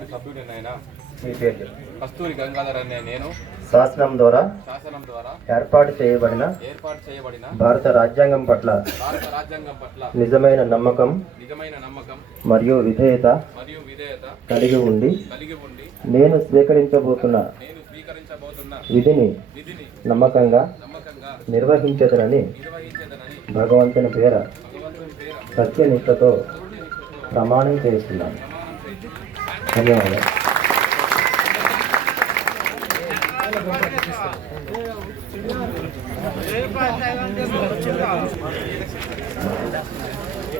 Ward సభ్యుడినైనా మీ పేరు. కస్తూరి గంగాధర్ అనే నేను శాసనం ద్వారా శాసనం ద్వారా ఏర్పాటు చేయబడిన ఏర్పాటు చేయబడిన భారత రాజ్యాంగం పట్ల భారత రాజ్యాంగం పట్ల నిజమైన నమ్మకం నిజమైన నమ్మకం మరియు విధేయత మరియు విధేయత కలిగి ఉండి కలిగి ఉండి నేను స్వీకరించబోతున్న నేను స్వీకరించబోతున్న విధిని విధిని నమ్మకంగా నమ్మకంగా నిర్వహించదనని నిర్వహించదనని భగవంతుని పేర భగవంతుని పేర సత్యనిష్టతో ప్రమాణం చేస్తున్నాను ధన్యవాదాలు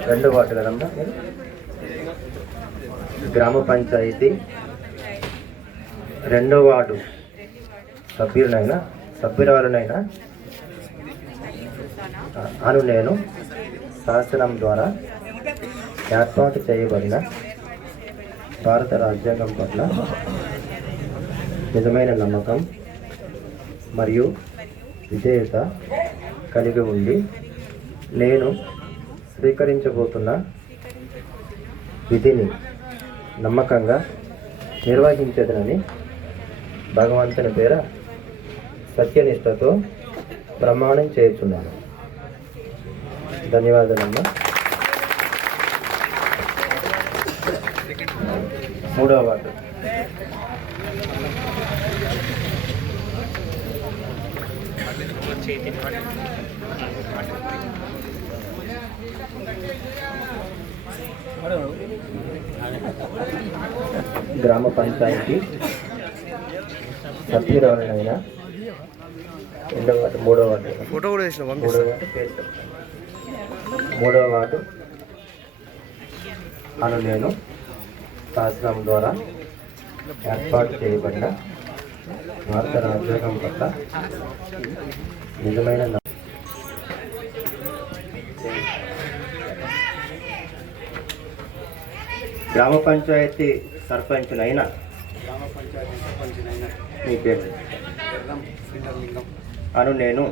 రెండు వార్డు కదమ్మా గ్రామ పంచాయతీ రెండో వార్డు సభ్యులనైనా సభ్యురాలనైనా అను నేను శాసనం ద్వారా ఏర్పాటు చేయబడిన భారత రాజ్యాంగం పట్ల నిజమైన నమ్మకం మరియు విధేయత కలిగి ఉండి నేను స్వీకరించబోతున్న విధిని నమ్మకంగా నిర్వహించదనని భగవంతుని పేర సత్యనిష్టతో ప్రమాణం చేస్తున్నాను ధన్యవాదాలమ్మా. మూడవ వార్డు. గ్రామ పంచాయతీ సభ్యురాలైన రెండవ వార్డు మూడవ వార్డు. ఫోటో కూడా వేసిన మూడవ వార్డు పేరు. మూడవ వార్డు అను నేను. శాసనం ద్వారా ఏర్పాటు చేయబడిన భారత రాజ్యాంగం పట్ల నిజమైన గ్రామ పంచాయతీ సర్పంచ్నైనా మీ పేరు? అని నేను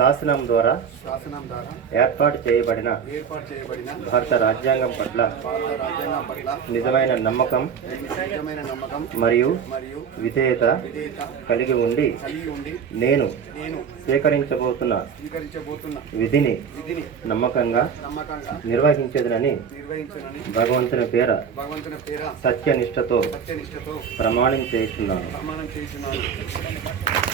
శాసనం ద్వారా శాసనం ద్వారా ఏర్పాటు చేయబడిన ఏర్పాటు చేయబడిన భారత రాజ్యాంగం పట్ల భారత రాజ్యాంగం పట్ల నిజమైన నమ్మకం నిజమైన నమ్మకం మరియు మరియు విధేయత విధేయత కలిగి ఉండి కలిగి ఉండి నేను నేను స్వీకరించబోతున్న స్వీకరించబోతున్న విధిని విధిని నమ్మకంగా నమ్మకంగా నిర్వహించదనని నిర్వహించనని భగవంతుని పేర భగవంతుని పేర సత్యనిష్టతో సత్యనిష్టతో ప్రమాణం చేస్తున్నాను. ప్రమాణం చేస్తున్నాను.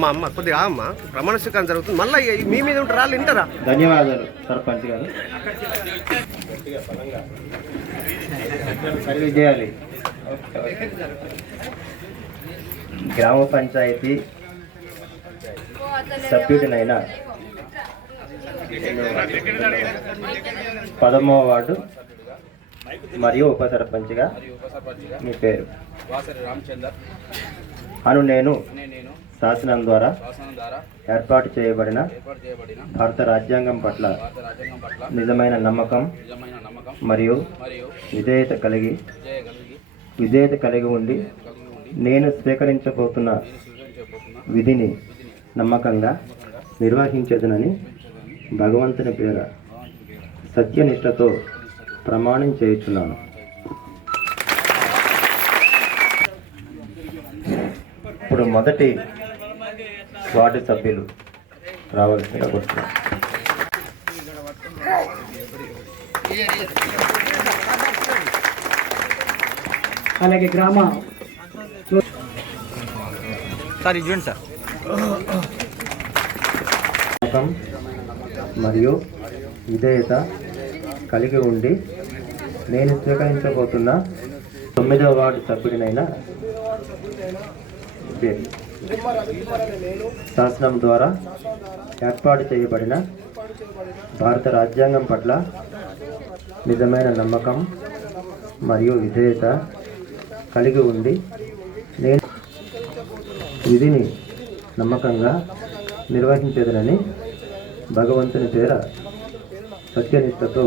అమ్మ అమ్మ కొద్దిగా అమ్మ. ప్రమాణ స్వీకారం జరుగుతుంది. మళ్ళీ మీ మీద ఉంటారు వాళ్ళు వింటారా? ధన్యవాదాలు సర్పంచ్ గారు. సర్వీస్ చేయాలి. గ్రామ పంచాయతీ సభ్యుడినైన పదమూడవ వార్డు మరియు ఉప సర్పంచ్గా మీ పేరు. అనే నేను శాసనం ద్వారా ఏర్పాటు చేయబడిన భారత రాజ్యాంగం పట్ల నిజమైన నమ్మకం మరియు విధేయత కలిగి విధేయత కలిగి ఉండి నేను స్వీకరించబోతున్న నేను స్వీకరించబోతున్న విధిని విధిని నమ్మకంగా నిర్వహించదునని భగవంతుని పేర సత్యనిష్టతో ప్రమాణం చేయుచున్నాను. ఇప్పుడు మొదటి వార్డు సభ్యులు రావాల్సిందిగా కోరుతున్నాను అలాగే గ్రామ సార్ ఇది చూడండి సార్ మరియు విధేయత కలిగి ఉండి నేను స్వీకరించబోతున్న తొమ్మిదవ వార్డు సభ్యుడినైన పేరు. శాసనం ద్వారా ఏర్పాటు చేయబడిన భారత రాజ్యాంగం పట్ల నిజమైన నమ్మకం మరియు విధేయత కలిగి ఉండి నేను విధిని నమ్మకంగా నిర్వహించేదనని భగవంతుని పేర సత్యనిష్టతో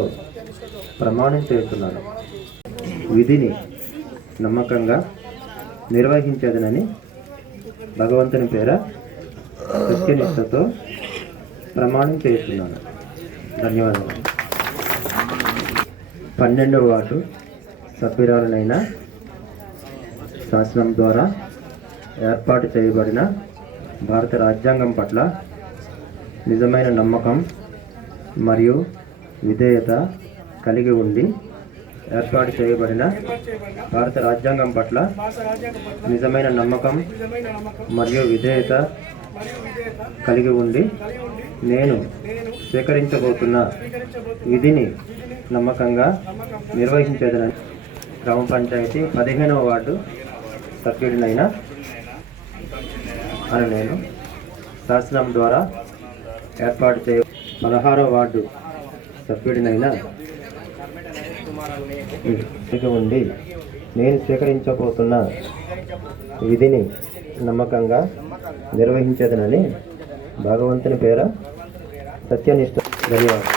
ప్రమాణం చేస్తున్నాను. విధిని నమ్మకంగా నిర్వహించేదనని భగవంతుని పేర సత్యనిష్టతో ప్రమాణం చేస్తున్నాను. ధన్యవాదాలు పన్నెండవ వార్డు సభ్యురాలనైన శాసనం ద్వారా ఏర్పాటు చేయబడిన భారత రాజ్యాంగం పట్ల నిజమైన నమ్మకం మరియు విధేయత కలిగి ఉండి ఏర్పాటు చేయబడిన భారత రాజ్యాంగం పట్ల నిజమైన నమ్మకం మరియు విధేయత కలిగి ఉండి నేను స్వీకరించబోతున్న విధిని నమ్మకంగా నిర్వహించేదనని గ్రామ పంచాయతీ పదిహేనవ వార్డు సభ్యుడినైన అని నేను శాసనం ద్వారా ఏర్పాటు చేయ పదహారవ వార్డు సభ్యుడినైనా కలిగి ఉండి నేను స్వీకరించబోతున్న విధిని నమ్మకంగా నిర్వహించేదనని భగవంతుని పేర సత్యనిష్ట ధన్యవాదాలు.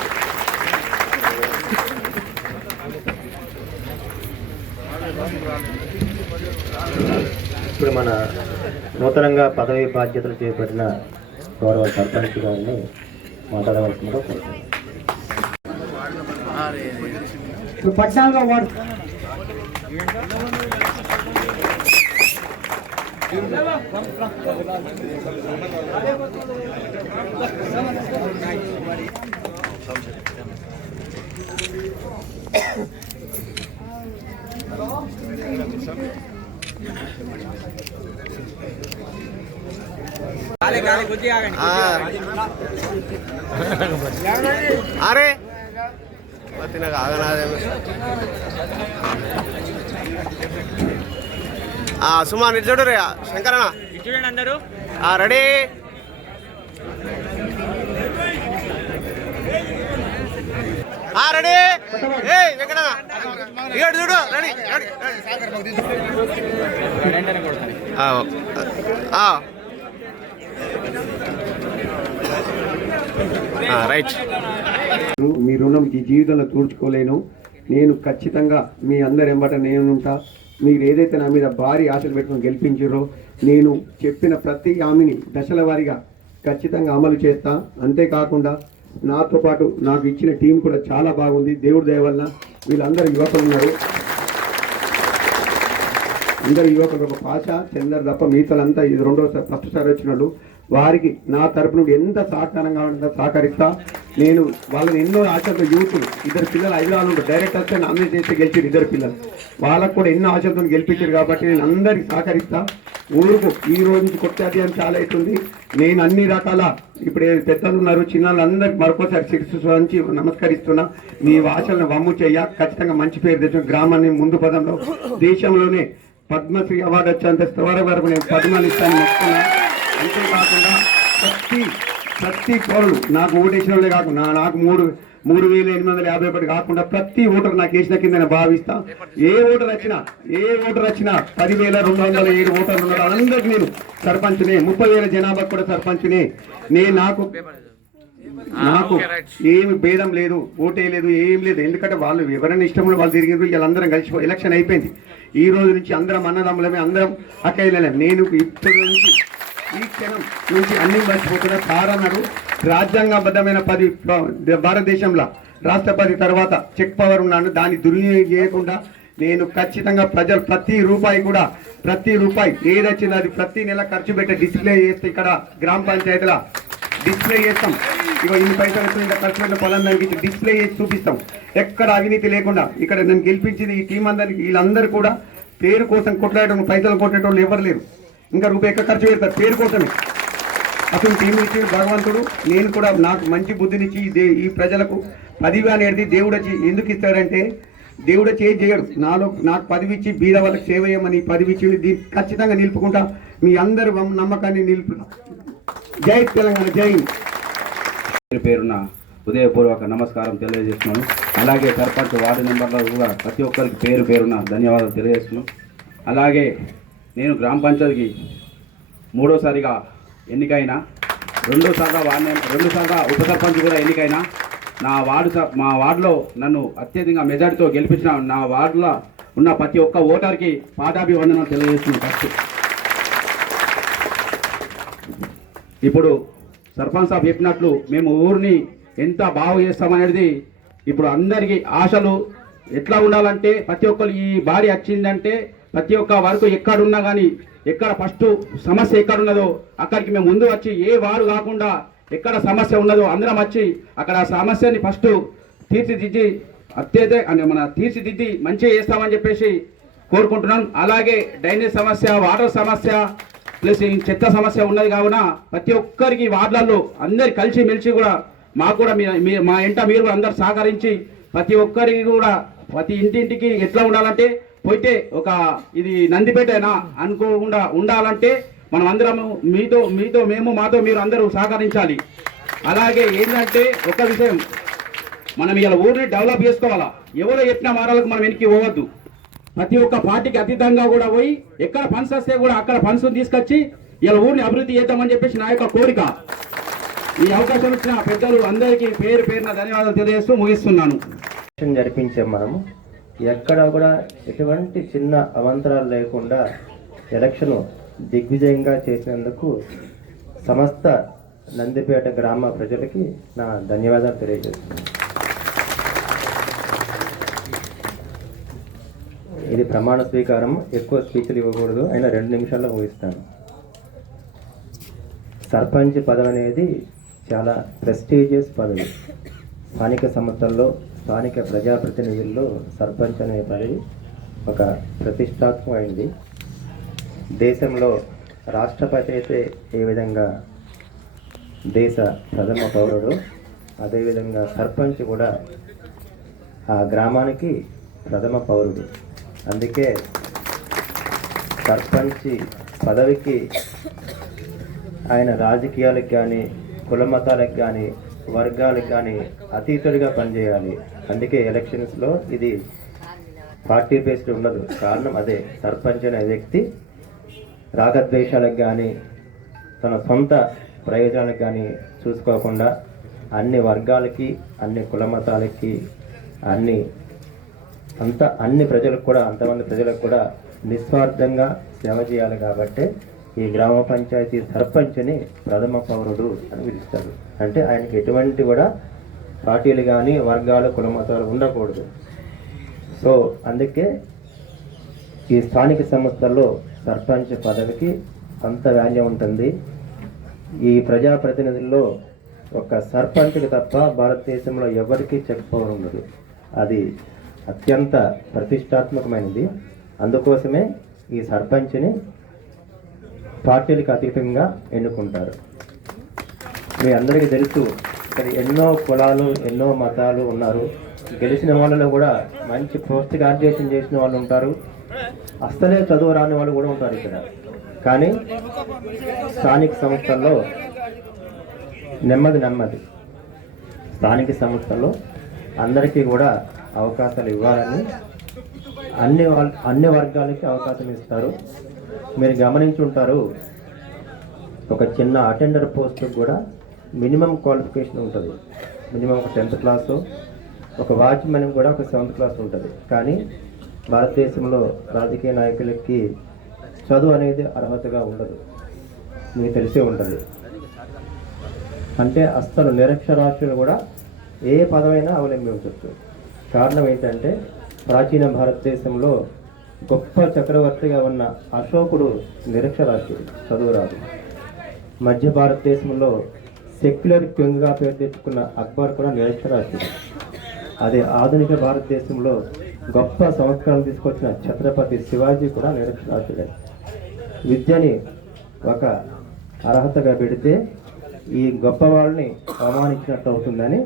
ఇప్పుడు మన నూతనంగా పదవి బాధ్యతలు చేపట్టిన గౌరవ సర్పంచ్ గారిని మాట్లాడవలసిందిగా కోరుతున్నాను. ఇప్పుడు పద్నాలుగో వార్డు అరే తినగా ఆగనాదేమో. సుమా ఇటు చూడు రే శంకరణ చూడండి అందరూ రెడీ. రెడీ. ఏ వెంకట ఇక చూడు రెడీ రెడీ Ah, రైట్ మీ రుణం ఈ జీవితంలో తూర్చుకోలేను. నేను ఖచ్చితంగా మీ అందరి ఎంబట నేను ఉంటా. మీరు ఏదైతే నా మీద భారీ ఆశలు పెట్టుకుని గెలిపించారో నేను చెప్పిన ప్రతి హామీని దశల వారీగా ఖచ్చితంగా అమలు చేస్తా. అంతేకాకుండా నాతో పాటు నాకు ఇచ్చిన టీం కూడా చాలా బాగుంది. దేవుడి దయ వలన వీళ్ళందరూ యువకులు ఉన్నారు. అందరు యువకులు ఒక పాష చందర్ తప్ప మిగతాలంతా ఇది రెండోసారి ఫస్ట్ సారి వచ్చినాడు వారికి నా తరపు నుండి ఎంత సహకారంగా ఉంటుందో సహకరిస్తా. నేను వాళ్ళని ఎన్నో ఆశలతో యూత్ ఇద్దరు పిల్లలు హైదరాబాద్ ఉంటారు డైరెక్ట్ వస్తే నామినేట్ చేసి గెలిచారు ఇద్దరు పిల్లలు. వాళ్ళకు కూడా ఎన్నో ఆశలతో గెలిపించారు కాబట్టి నేను అందరికి సహకరిస్తా. ఊరుకు ఈ రోజు నుంచి కొత్త అధ్యాయం చాలా అవుతుంది. నేను అన్ని రకాల ఇప్పుడు పెద్దలు ఉన్నారు చిన్నలు అందరికి మరొకసారి శిరస్సు నమస్కరిస్తున్నా. మీ ఆశలను వమ్ము చేయ ఖచ్చితంగా మంచి పేరు తెచ్చు గ్రామాన్ని ముందు పదంలో దేశంలోనే పద్మశ్రీ అవార్డు వచ్చేంత వరకు నేను పద్మాలు ఇస్తాను. అంతేకాకుండా ప్రతి ప్రతి పౌరుడు నాకు ఓటేసిన వాళ్ళే కాకుండా నాకు మూడు మూడు వేల ఎనిమిది వందల యాభై ఒకటి కాకుండా ప్రతి ఓటర్ నాకు వేసిన కింద నేను భావిస్తా. ఏ ఓటర్ వచ్చినా ఏ ఓటర్ వచ్చినా పదివేల రెండు వందల ఏడు ఓటర్లు ఉన్నారు. అందరికి నేను సర్పంచ్నే ముప్పై వేల జనాభా కూడా సర్పంచ్నే. నేను నాకు నాకు ఏమి భేదం లేదు ఓటే లేదు ఏం లేదు. ఎందుకంటే వాళ్ళు ఎవరైనా ఇష్టం ఉన్న వాళ్ళు తిరిగి వీళ్ళందరం కలిసి ఎలక్షన్ అయిపోయింది. ఈ రోజు నుంచి అందరం అన్నదమ్ములమే అందరం అక్కయ్యలేం నేను ఇప్పటి నుంచి ఈ క్షణం నుంచి అన్ని మర్చిపోతున్న సార్ అన్నాడు రాజ్యాంగబద్ధమైన పది భారతదేశంలో రాష్ట్రపతి తర్వాత చెక్ పవర్ ఉన్నాను దాన్ని దుర్వినియోగం చేయకుండా నేను ఖచ్చితంగా ప్రజలు ప్రతి రూపాయి కూడా ప్రతి రూపాయి ఏదొచ్చిందో అది ప్రతి నెల ఖర్చు పెట్టే డిస్ప్లే చేస్తే ఇక్కడ గ్రామ పంచాయతీల డిస్ప్లే చేస్తాం. ఇక ఇన్ని పైసలు వస్తుంది ఇంత ఖర్చు పెట్టిన పొలం దానికి డిస్ప్లే చేసి చూపిస్తాం. ఎక్కడ అవినీతి లేకుండా ఇక్కడ నేను గెలిపించింది ఈ టీం అందరికి వీళ్ళందరూ కూడా పేరు కోసం కొట్లాడటం పైసలు కొట్టేటోళ్ళు ఎవరు లేరు. ఇంకా రూపాయి ఖర్చు పెడతారు. పేరు కోసమే. అసలు టీం ఇచ్చి భగవంతుడు నేను కూడా నాకు మంచి బుద్ధినిచ్చి దే- ఈ ప్రజలకు పదివి అనేది దేవుడు ఎందుకు ఇస్తాడంటే దేవుడు చేయి చేయడు. నాలో నాకు పదివిచ్చి బీద వాళ్ళకి సేవ చేయమని పదివిచ్చి దీన్ని ఖచ్చితంగా నిలుపుకుంటా మీ అందరి నమ్మకాన్ని నిలుపు జై తెలంగాణ జై పేరు పేరున హృదయపూర్వక నమస్కారం తెలియజేస్తున్నాను. అలాగే సర్పంచ్ వార్డు నెంబర్లో కూడా ప్రతి ఒక్కరికి పేరు పేరున ధన్యవాదాలు తెలియజేస్తున్నాను. అలాగే నేను గ్రామ పంచాయతీకి మూడోసారిగా ఎన్నికైన రెండోసారిగా వార్డు రెండోసారిగా ఉప సర్పంచ్ కూడా ఎన్నికైనా నా వార్డు మా వార్డులో నన్ను అత్యధికంగా మెజార్టీతో గెలిపించిన నా వార్డులో ఉన్న ప్రతి ఒక్క ఓటర్కి పాదాభివందనం తెలియజేస్తుంది ఫస్ట్ ఇప్పుడు సర్పంచ్ సాబ్ చెప్పినట్లు మేము ఊరిని ఎంత బాగు చేస్తామనేది ఇప్పుడు అందరికీ ఆశలు ఎట్లా ఉండాలంటే ప్రతి ఒక్కరు ఈ బాడీ వచ్చిందంటే ప్రతి ఒక్క వరకు ఎక్కడున్నా కానీ ఎక్కడ ఫస్ట్ సమస్య ఎక్కడున్నదో అక్కడికి మేము ముందు వచ్చి ఏ వారు కాకుండా ఎక్కడ సమస్య ఉన్నదో అందరం వచ్చి అక్కడ ఆ సమస్యని ఫస్ట్ తీర్చిదిద్ది అత్యతే అంటే మన తీర్చిదిద్ది మంచిగా చేస్తామని చెప్పేసి కోరుకుంటున్నాం. అలాగే డ్రైనేజ్ సమస్య వాటర్ సమస్య ప్లస్ ఈ చెత్త సమస్య ఉన్నది కావున ప్రతి ఒక్కరికి వార్డులలో అందరు కలిసి మెలిసి కూడా మాకు కూడా మీ- మీ మా ఇంట మీరు కూడా అందరు సహకరించి ప్రతి ఒక్కరికి కూడా ప్రతి ఇంటింటికి ఎట్లా ఉండాలంటే పోయితే ఒక ఇది నందిపేటనా అనుకోకుండా ఉండాలంటే మనం అందరం మీతో మీతో మేము మాతో మీరు అందరూ సహకరించాలి. అలాగే ఏంటంటే ఒక విషయం మనం ఇలా ఊరిని డెవలప్ చేసుకోవాలా? ఎవరు ఎట్టిన మారాలకు మనం వెనక్కి పోవద్దు. ప్రతి ఒక్క పార్టీకి అతీతంగా కూడా పోయి ఎక్కడ ఫండ్స్ వస్తే కూడా అక్కడ ఫండ్స్ తీసుకొచ్చి ఇలా ఊరిని అభివృద్ధి చేద్దామని చెప్పేసి నా యొక్క కోరిక. ఈ అవకాశం ఇచ్చిన పెద్దలు అందరికీ పేరు పేరున ధన్యవాదాలు తెలియజేస్తూ ముగిస్తున్నాను. ఎలక్షన్ జరిపించాం మనము ఎక్కడ కూడా ఎటువంటి చిన్న అవంతరాలు లేకుండా ఎలక్షన్ దిగ్విజయంగా చేసినందుకు సమస్త నందిపేట గ్రామ ప్రజలకి నా ధన్యవాదాలు తెలియజేస్తున్నాను. ఇది ప్రమాణ స్వీకారం. ఎక్కువ స్పీచ్లు ఇవ్వకూడదు. అయినా రెండు నిమిషాల్లో ముగిస్తాను. సర్పంచ్ పదవి అనేది చాలా ప్రెస్టీజియస్ పదవి. స్థానిక సంస్థల్లో స్థానిక ప్రజాప్రతినిధుల్లో సర్పంచ్ అనే పదవి ఒక ప్రతిష్టాత్మకమైంది. దేశంలో రాష్ట్రపతి అయితే ఏ విధంగా దేశ ప్రథమ పౌరుడు అదేవిధంగా సర్పంచ్ కూడా ఆ గ్రామానికి ప్రథమ పౌరుడు. అందుకే సర్పంచ్ పదవికి ఆయన రాజకీయాలకు కానీ కుల మతాలకు కానీ వర్గాలకు కానీ అతీతుడిగా పనిచేయాలి. అందుకే ఎలక్షన్స్లో ఇది పార్టీ బేస్డ్ ఉండదు. కారణం అదే. సర్పంచ్ అనే వ్యక్తి రాగద్వేషాలకు కానీ తన సొంత ప్రయోజనాలకు కానీ చూసుకోకుండా అన్ని వర్గాలకి అన్ని కుల మతాలకి అన్ని అంత అన్ని ప్రజలకు కూడా అంతమంది ప్రజలకు కూడా నిస్వార్థంగా సేవ చేయాలి కాబట్టి ఈ గ్రామ పంచాయతీ సర్పంచ్ని ప్రథమ పౌరుడు అని పిలుస్తారు. అంటే ఆయనకి ఎటువంటి కూడా పార్టీలు కానీ వర్గాలు కులమతాలు ఉండకూడదు. సో అందుకే ఈ స్థానిక సంస్థల్లో సర్పంచ్ పదవికి అంత వాల్యూ ఉంటుంది. ఈ ప్రజాప్రతినిధుల్లో ఒక సర్పంచ్కి తప్ప భారతదేశంలో ఎవరికీ చెప్పుకోవడం ఉండదు. అది అత్యంత ప్రతిష్టాత్మకమైనది. అందుకోసమే ఈ సర్పంచ్ని పార్టీలకు అతీతంగా ఎన్నుకుంటారు. మీ అందరికీ తెలుసు ఇక్కడ ఎన్నో కులాలు ఎన్నో మతాలు ఉన్నారు. గెలిచిన వాళ్ళలో కూడా మంచి పోస్ట్ గ్రాడ్యుయేషన్ చేసిన వాళ్ళు ఉంటారు. అస్సలే చదువు రాని వాళ్ళు కూడా ఉంటారు ఇక్కడ. కానీ స్థానిక సంస్థల్లో నెమ్మది నెమ్మది స్థానిక సంస్థల్లో అందరికీ కూడా అవకాశాలు ఇవ్వాలని అన్ని అన్ని వర్గాలకి అవకాశం ఇస్తారు. మీరు గమనించి ఉంటారు ఒక చిన్న అటెండర్ పోస్ట్ కూడా మినిమం క్వాలిఫికేషన్ ఉంటుంది. మినిమం ఒక టెన్త్ క్లాసు ఒక వాచ్మెన్ కూడా ఒక సెవెంత్ క్లాస్ ఉంటుంది. కానీ భారతదేశంలో రాజకీయ నాయకులకి చదువు అనేది అర్హతగా ఉండదు. మీకు తెలిసే ఉంటుంది. అంటే అస్సలు నిరక్షరాస్యులు కూడా ఏ పదమైనా అవలంబించవచ్చు కారణం ఏంటంటే ప్రాచీన భారతదేశంలో గొప్ప చక్రవర్తిగా ఉన్న అశోకుడు నిరక్షరాస్యుడు చదువు రాదు మధ్య భారతదేశంలో సెక్యులర్ కింగ్గా పేరు తెచ్చుకున్న అక్బర్ కూడా నిరక్షరాస్యుడు అదే ఆధునిక భారతదేశంలో గొప్ప సంస్కరణ తీసుకొచ్చిన ఛత్రపతి శివాజీ కూడా నిరక్షరాస్యుడే విద్యని ఒక అర్హతగా పెడితే ఈ గొప్ప వాళ్ళని అవమానించినట్టు అవుతుందని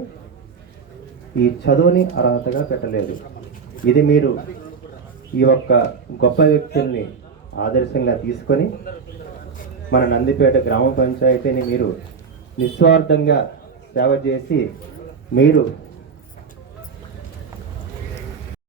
ఈ చదువుని అర్హతగా పెట్టలేదు. ఇది మీరు ఈ యొక్క గొప్ప వ్యక్తుల్ని ఆదర్శంగా తీసుకొని మన నందిపేట గ్రామ పంచాయతీని మీరు నిస్వార్థంగా సేవ చేసి మీరు